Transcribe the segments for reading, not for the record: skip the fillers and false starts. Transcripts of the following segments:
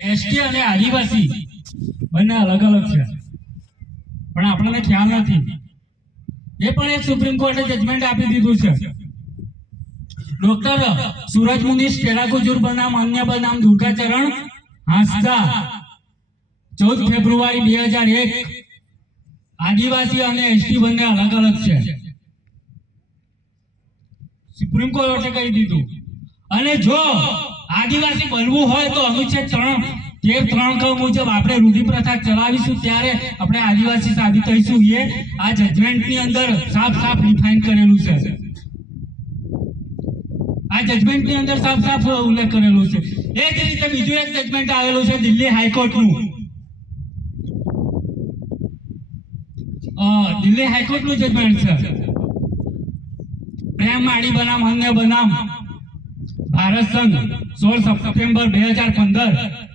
ST અને આદિવાસી બંને અલગ અલગ છે, પણ આપણને ખ્યાલ નથી. એ પણ એક સુપ્રીમ કોર્ટે જજમેન્ટ આપી દીધું છે. ડોક્ટર સૂરજમુનિ ટેરાકોજુર બનામ અન્ય બનામ દુર્ગાચરણ હાંસદા 14 ફેબ્રુઆરી 2001 આદિવાસી અને એસટી બંને અલગ અલગ છે. સુપ્રીમ કોર્ટે કહી દીધું. અને જો આદિવાસી બનવું હોય તો અનુચ્છેદ 3 ક મુજબ આપણે રૂઢિ પ્રથા ચલાવીશું, ત્યારે આપણે આદિવાસી સાબિત થઈશું. એ આ જજમેન્ટની અંદર સાફ સાફ ડિફાઇન કરેલું છે. આ જજમેન્ટની અંદર સાફ સાફ ઉલ્લેખ કરેલો છે. એ જ રીતે બીજું એક જજમેન્ટ આવેલું છે દિલ્હી હાઈકોર્ટનું. દિલ્હી હાઈકોર્ટનું જજમેન્ટ છે. પ્રેમ માડી બનામ અન્ય બનામ ભારત સંઘ 16 સપ્ટેમ્બર 2015.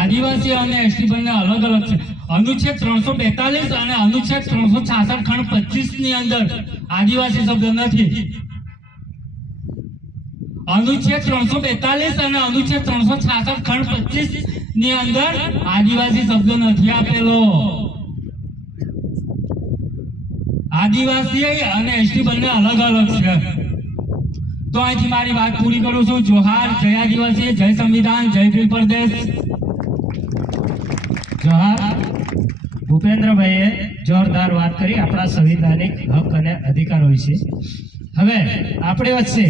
આદિવાસી અને એસટી બંને અલગ અલગ છે. અનુચ્છેદ 342 અને અનુચ્છેદ 366 ખંડ 25 ની અંદર આદિવાસી શબ્દ નથી. અનુચ્છેદ 342 અને અનુચ્છેદ 366 ખંડ 25 ની અંદર આદિવાસી શબ્દ નથી આપેલો. આદિવાસી અને એસટી બંને અલગ અલગ છે. તો અહીંથી મારી વાત પૂરી કરું છું. જોહાર, જય આદિવાસી, જય સંવિધાન, જય ભીલ પ્રદેશ. જોહાર. ભૂપેન્દ્રભાઈએ જોરદાર વાત કરી આપણા સંવિધાનિક હક અને અધિકારો વિશે. હવે આપણી વચ્ચે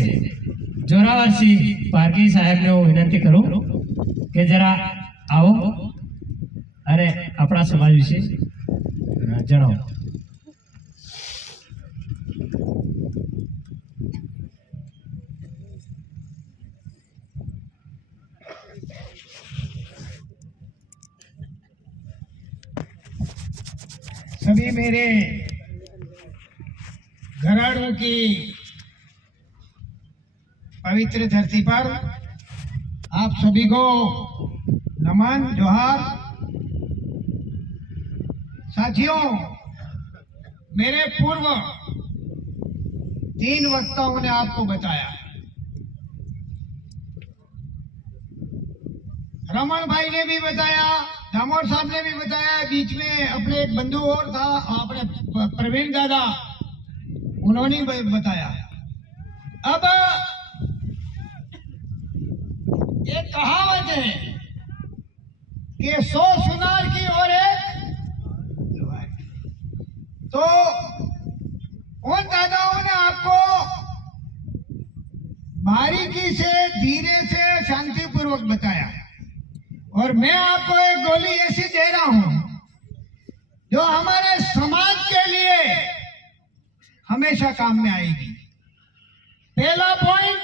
જોરાવરસિંહ પારકી સાહેબને હું વિનંતી કરું કે જરા આવો અને આપણા સમાજ વિશે જણાવો. सभी मेरे घराड़ों की पवित्र धरती पर आप सभी को नमन, जोहार। साथियों, मेरे पूर्व 3 वक्ताओं ने आपको बताया, रमन भाई ने भी बताया, दामोर साहब ने भी बताया, बीच में अपने एक बंधु और था, अपने प्रवीण दादा, उन्होंने भी बताया। अब एक कहावत है कि 100 सुनार की और एक, तो उन दादाओं ने आपको बारीकी से, धीरे से, शांतिपूर्वक बताया, और मैं आपको एक गोली ऐसी दे रहा हूं जो हमारे समाज के लिए हमेशा काम में आएगी। पहला पॉइंट,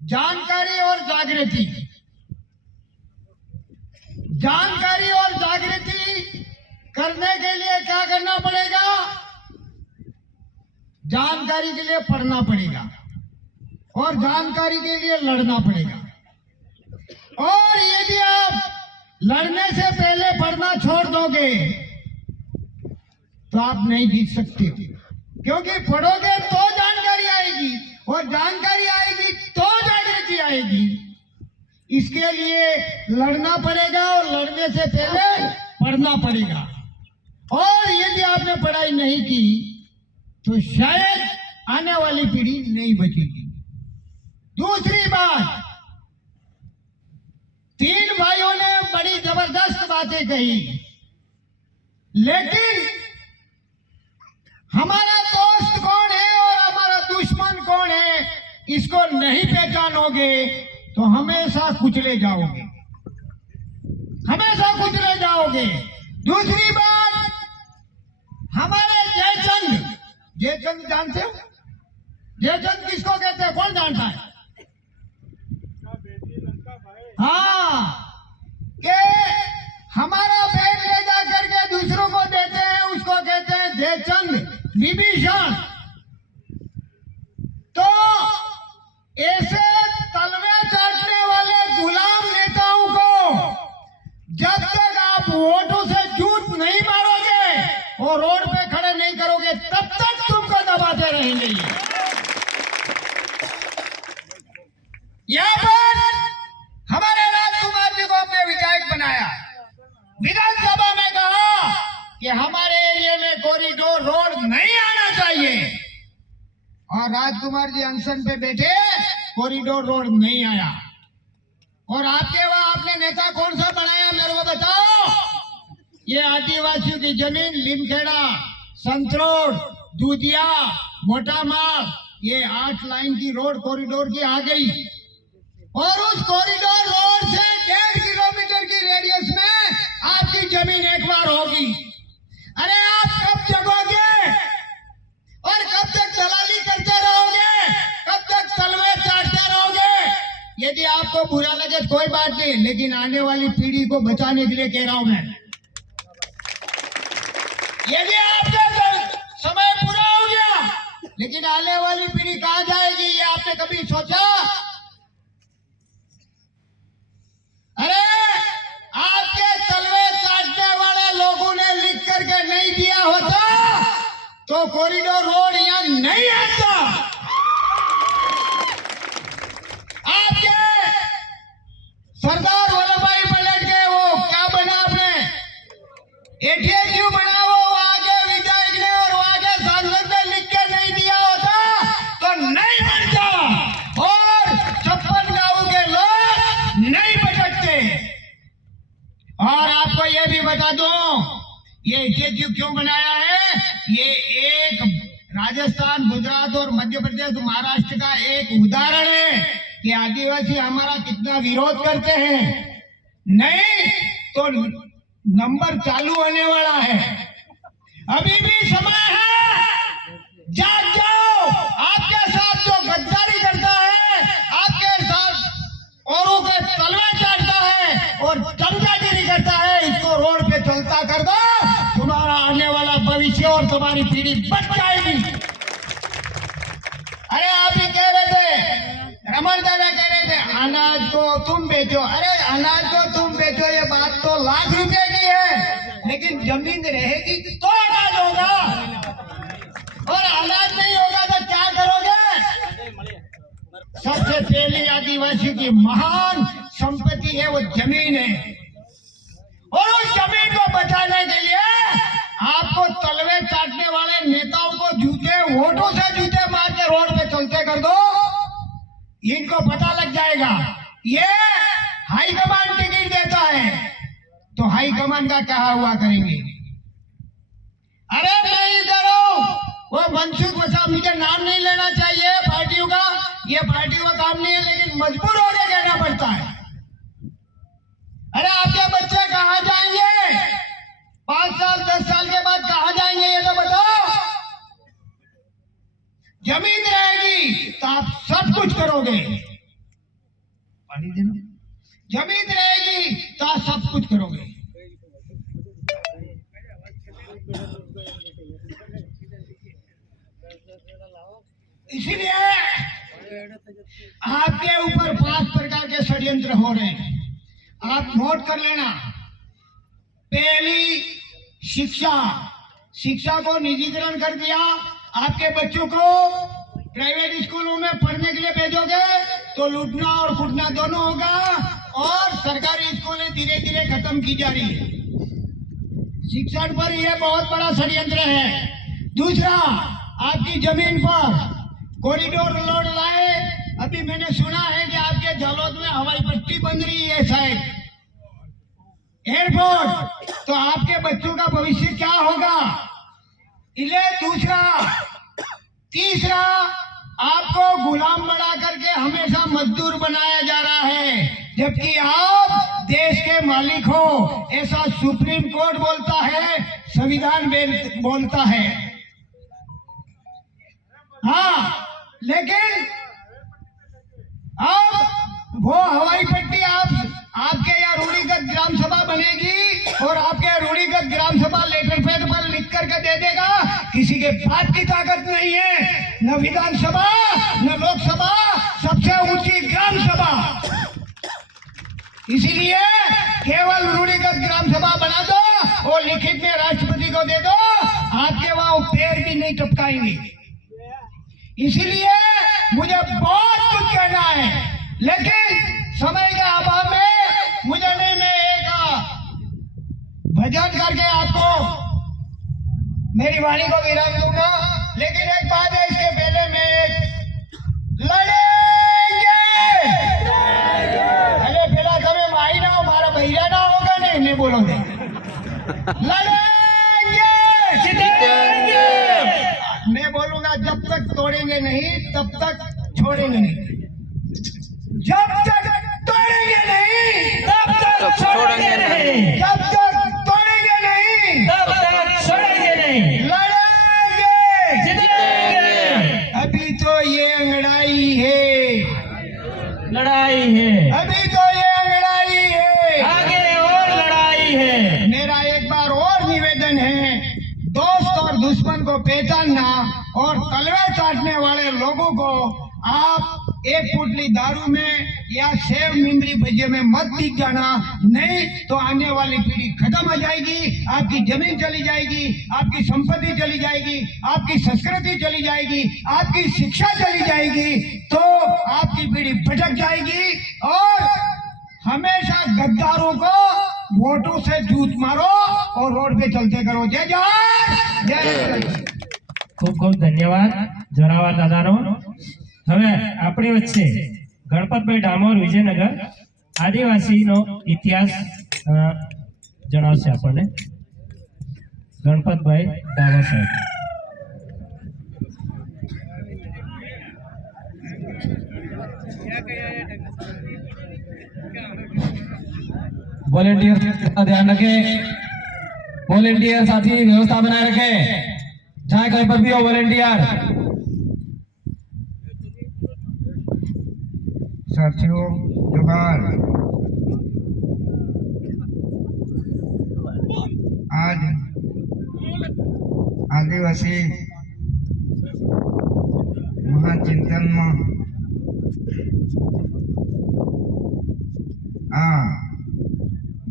जानकारी और जागृति। जानकारी और जागृति करने के लिए क्या करना पड़ेगा? जानकारी के लिए पढ़ना पड़ेगा और जानकारी के लिए लड़ना पड़ेगा। और यदि आप लड़ने से पहले पढ़ना छोड़ दोगे तो आप नहीं जीत सकते, क्योंकि पढ़ोगे तो जानकारी आएगी, और जानकारी आएगी तो जागृति आएगी। इसके लिए लड़ना पड़ेगा, और लड़ने से पहले पढ़ना पड़ेगा। और यदि आपने पढ़ाई नहीं की तो शायद आने वाली पीढ़ी नहीं बचेगी। दूसरी बात, 3 भाइयों ने बड़ी जबरदस्त बातें कही, लेकिन हमारा दोस्त कौन है और हमारा दुश्मन कौन है, इसको नहीं पहचानोगे तो हमेशा कुचले जाओगे, हमेशा कुचले जाओगे। दूसरी बात, हमारे जयचंद जानते हो? जयचंद किसको कहते हैं, कौन जानता है? हाँ, कि हमारा पेट ले जा करके दूसरों को देते हैं, उसको कहते हैं जयचंद विभीषण। तो ऐसे तलवे चाटने वाले गुलाम नेताओं को जब तक आप वोटों से जूत नहीं मारोगे और रोड पे खड़े नहीं करोगे, तब तक तुमको दबाते रहेंगे। यहाँ पर हमारे विधानसभा में कहा कि हमारे एरिया में कॉरिडोर रोड नहीं आना चाहिए, और राजकुमार जी अनशन पे बैठे, कॉरिडोर रोड नहीं आया। और आपके वहां आपने नेता कौन सा बनाया, मेरे को बताओ। ये आदिवासियों की जमीन लिमखेड़ा, संतरोड, दूधिया, मोटा माल, ये 8 लाइन की रोड कॉरिडोर की आ गई, और उस कॉरिडोर रोड से 1.5 किलोमीटर की रेडियस में आपकी जमीन एक बार होगी। अरे आप कब जगोगे और कब तक दलाली करते रहोगे, कब तक तलवे चाटते रहोगे। यदि आपको बुरा लगे तो कोई बात नहीं, लेकिन आने वाली पीढ़ी को बचाने के लिए कह रहा हूं मैं। यदि आपका समय पूरा हो गया, लेकिन आने वाली पीढ़ी कहां जाएगी, ये आपने कभी सोचा? अरे आपके तलवे काटने वाले लोगों ने लिख करके नहीं दिया होता तो कॉरिडोर रोड यहां नहीं आता। आपके सरदार वल्लभ भाई पटेल के वो क्या बना, आपने एटीए क्यों बना, वो आगे विधायक ने और आगे सांसद ने लिख के नहीं दिया होता तो नहीं बनता, और 56 गांव के लोग नहीं भटकते। और आपको ये भी बता दूं, ये एटीए क्यों बनाया है, ये एक राजस्थान, गुजरात और मध्य प्रदेश, महाराष्ट्र का एक उदाहरण है कि आदिवासी हमारा कितना विरोध करते हैं। नहीं तो नंबर चालू होने वाला है, अभी भी समय है, जाग जाओ। आपके साथ जो गद्दारी करता है, आपके साथ औरों के तलवे चाटता है और चमचागिरी करता है, इसको रोड पे चलता कर दो, तुम्हारा आने वाला भविष्य और तुम्हारी पीढ़ी बच जाएगी। अरे आप ही कह रहे थे, रमन दादा कह रहे थे, अनाज को तुम बेचो। अरे अनाज को तुम बेचो, ये बात तो लाख रुपए की है, लेकिन जमीन रहेगी तो अनाज होगा, और अनाज नहीं होगा तो क्या करोगे? सबसे पहली आदिवासी की महान संपत्ति है वो जमीन है, और उस जमीन को बचाने के लिए आपको तलवे चाटने वाले नेताओं को जूते, वोटों से जूते मार के रोड पे चलते कर दो, इनको पता लग जाएगा। ये हाईकमान टिकट देता है तो हाईकमान का कहा हुआ करेंगे। अरे मैं इधर हूं, वो मनसुख वसा, मुझे नाम नहीं लेना चाहिए पार्टियों का, ये पार्टियों का काम नहीं है, लेकिन मजबूर होकर कहना पड़ता है। अरे आपके बच्चे कहाँ जाएंगे, 5 साल 10 साल के बाद कहाँ जाएंगे, ये तो बताओ। जमीन रहेगी तो आप सब कुछ करोगे, पानी देना, जमीन रहेगी तो आप सब कुछ करोगे। इसीलिए आपके ऊपर 5 प्रकार के षड्यंत्र हो रहे हैं, आप नोट कर लेना। पहली, शिक्षा को निजीकरण कर दिया। आपके बच्चों को प्राइवेट स्कूलों में पढ़ने के लिए भेजोगे तो लूटना और कुटना दोनों होगा, और सरकारी स्कूलें धीरे धीरे खत्म की जा रही है। शिक्षण पर यह बहुत बड़ा षड्यंत्र है। दूसरा, आपकी जमीन पर कॉरिडोर रोड लाए। अभी मैंने सुना है कि आपके जालौद में हवाई पट्टी बन रही है, शायद एयरपोर्ट, तो आपके बच्चों का भविष्य क्या होगा? इले दूसरा। तीसरा, आपको गुलाम बना करके हमेशा मजदूर बनाया जा रहा है, जबकि आप देश के मालिक हो, ऐसा सुप्रीम कोर्ट बोलता है, संविधान बोलता है। हाँ, लेकिन अब वो हवाई पट्टी आपके यहाँ रूढ़िगत ग्राम सभा बनेगी, और आपके रूढ़िगत ग्राम सभा लेटर पैड पर लिख करके दे देगा। किसी के बात की ताकत नहीं है, न विधानसभा न लोकसभा, सबसे ऊंची ग्राम सभा। इसीलिए केवल रूढ़िगत ग्राम सभा बना दो और लिखित में राष्ट्रपति को दे दो, आपके वहां पैर भी नहीं टपकाएंगे। इसीलिए मुझे बहुत कुछ कहना है, लेकिन समय के अभाव में मुझे नहीं, मैं एक मेरी वाणी को विराम दूंगा, लेकिन एक बात है, इसके पहले मैं लड़ेंगे। अरे पेला તમે માઈ ના હો, મારા બૈરા ના હોગા ને એને બોલો દે लड़ेंगे, जीतेंगे। मैं बोलूंगा जब तक तोड़ेंगे नहीं तब तक छोड़ेंगे नहीं, जब तक तोड़ेंगे नहीं तब तक छोड़ेंगे नहीं, जब तक तोड़ेंगे नहीं तब तक छोड़ेंगे नहीं, लड़ेंगे, जीतेंगे। अभी तो ये अंगड़ाई है, लड़ाई है, अभी तो ये अंगड़ाई है। आगे और लड़ाई है। मेरा एक बार और निवेदन है, दोस्त और दुश्मन को पहचानना और तलवार काटने वाले लोगों को आप एक पुटली दारू में या सेव मिंदरी भजिए में मत दिख जाना, नहीं तो आने वाली पीढ़ी खत्म हो जाएगी, आपकी जमीन चली जाएगी, आपकी संपत्ति चली जाएगी, आपकी संस्कृति चली जाएगी, आपकी शिक्षा चली जाएगी, तो आपकी पीढ़ी भटक जाएगी। और हमेशा गद्दारों को वोटों से जूत मारो और रोड पे चलते करो। जय जवान जय किसान। ખૂબ ખૂબ ધન્યવાદ જોરાવર દાદાનો. હવે આપણી વચ્ચે ગણપતભાઈ ડામોર વિજયનગર આદિવાસીનો ઇતિહાસ જણાવશે આપણને. ગણપતભાઈ ડામોર સાહેબ. वॉलेंटियर का ध्यान रखें, वॉलेंटियर साथी व्यवस्था बनाए रखें, चाहे कहीं पर भी हो वॉलेंटियर। साथियों जोहार। आज आदिवासी महाचिंतन में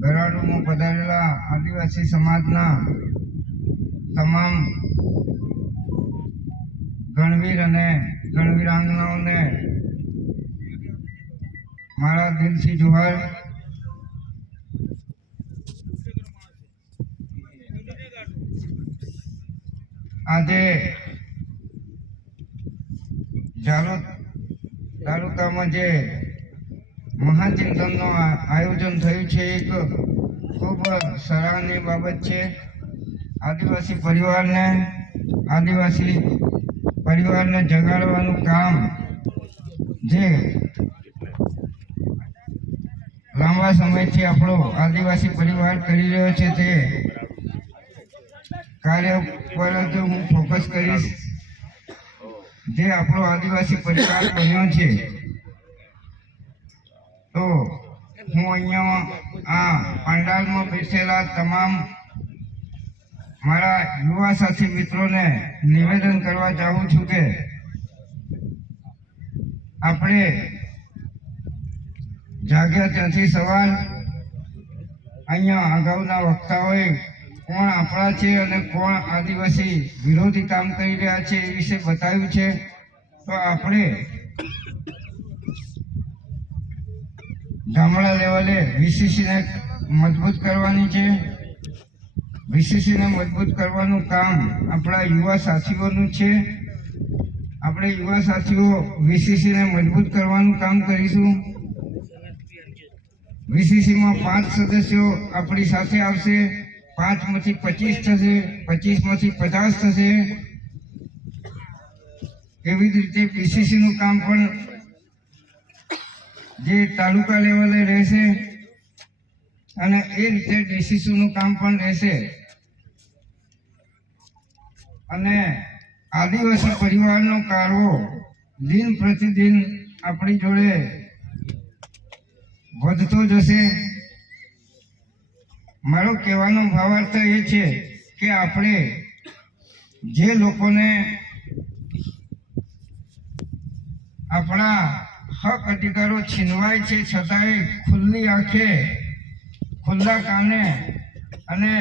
ગરાડુમાં પધારેલા આદિવાસી સમાજના તમામ ગણવીર અને ગણવીરાંગનાઓને મારા દિલથી જોહાર। આજે જાલોદ તાલુકામાં જે મહાચિંતનનું આયોજન થયું છે, એક ખૂબ સરાહનીય બાબત છે। આદિવાસી પરિવારને જગાડવાનું કામ જે લાંબા સમયથી આપણો આદિવાસી પરિવાર કરી રહ્યો છે, તે કાર્ય પર જ હું ફોકસ કરીશ। જે આપણો આદિવાસી પરિવાર બન્યો છે, તો હું અહીંયા આ પંડાલમાં બેસેલા તમામ મારા યુવા સાથી મિત્રોને નિવેદન કરવા ચાહું છું કે આપણે જાગ્યા ત્યાંથી સવાલ અહીંયા અગાઉના વક્તાઓએ કોણ આપણા છે અને કોણ આદિવાસી વિરોધી કામ કરી રહ્યા છે એ વિશે બતાવ્યું છે। તો આપણે ગામડા લેવલે વીસીસીને મજબૂત કરવાની છે। વીસીસીને મજબૂત કરવાનું કામ આપણા યુવા સાથીઓનું છે। આપણે યુવા સાથીઓ વીસીસીને મજબૂત કરવાનું કામ કરીશું। વીસીસીમાં 5 સદસ્યો આપણી સાથે આવશે, 5માંથી 25 થશે, 25માંથી 50 થશે। એવી જ રીતે પીસીસીનું કામ પણ જે તાલુકા લેવલે રહેશે અને એ રીતે ડીસીસીનું કામ પણ રહેશે। અને આદિવાસી પરિવારનો કારવો દિન પ્રતિદિન આપણી જોડે વધતો જશે। મારો કહેવાનો ભાવાર્થ એ છે કે આપણે જે લોકોને આપણા હક અધિકારો છીનવાય છે, છતાંય ખુલ્લી આંખે ખુલ્લા કાને અને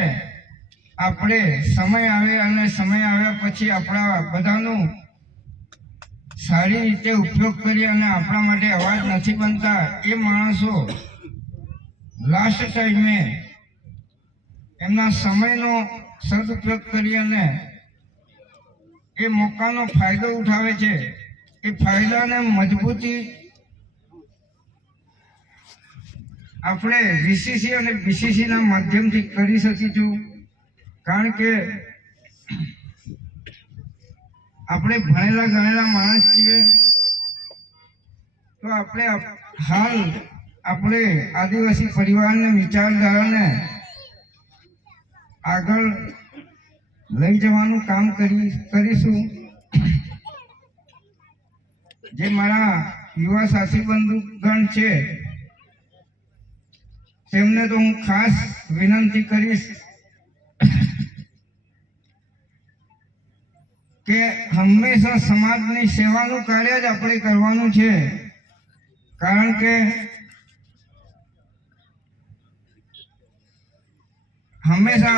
આપણે સમય આવ્યા પછી આપણા બધાનું સારી રીતે ઉપયોગ કરી અને આપણા માટે અવાજ નથી બનતા એ માણસો લાસ્ટ ટાઈમે એમના સમયનો સદુપયોગ કરી અને એ મોકાનો ફાયદો ઉઠાવે છે એ ફાયદાને મજબૂતી આપણે વીસીસી અને બીસીસીના માધ્યમથી કરી શકીશું કારણ કે આપણે ભણેલા ગણેલા માણસ છીએ તો આપણે હાલ આપણે આદિવાસી પરિવારને વિચારધારાને આગળ લઈ જવાનું કામ કરીશું જે મારા યુવા સાથી બંધુગણ છે તેમને તો હું ખાસ વિનંતી કરીશ કે હંમેશા સમાજની સેવાનું કાર્ય જ આપણે કરવાનું છે કારણ કે હંમેશા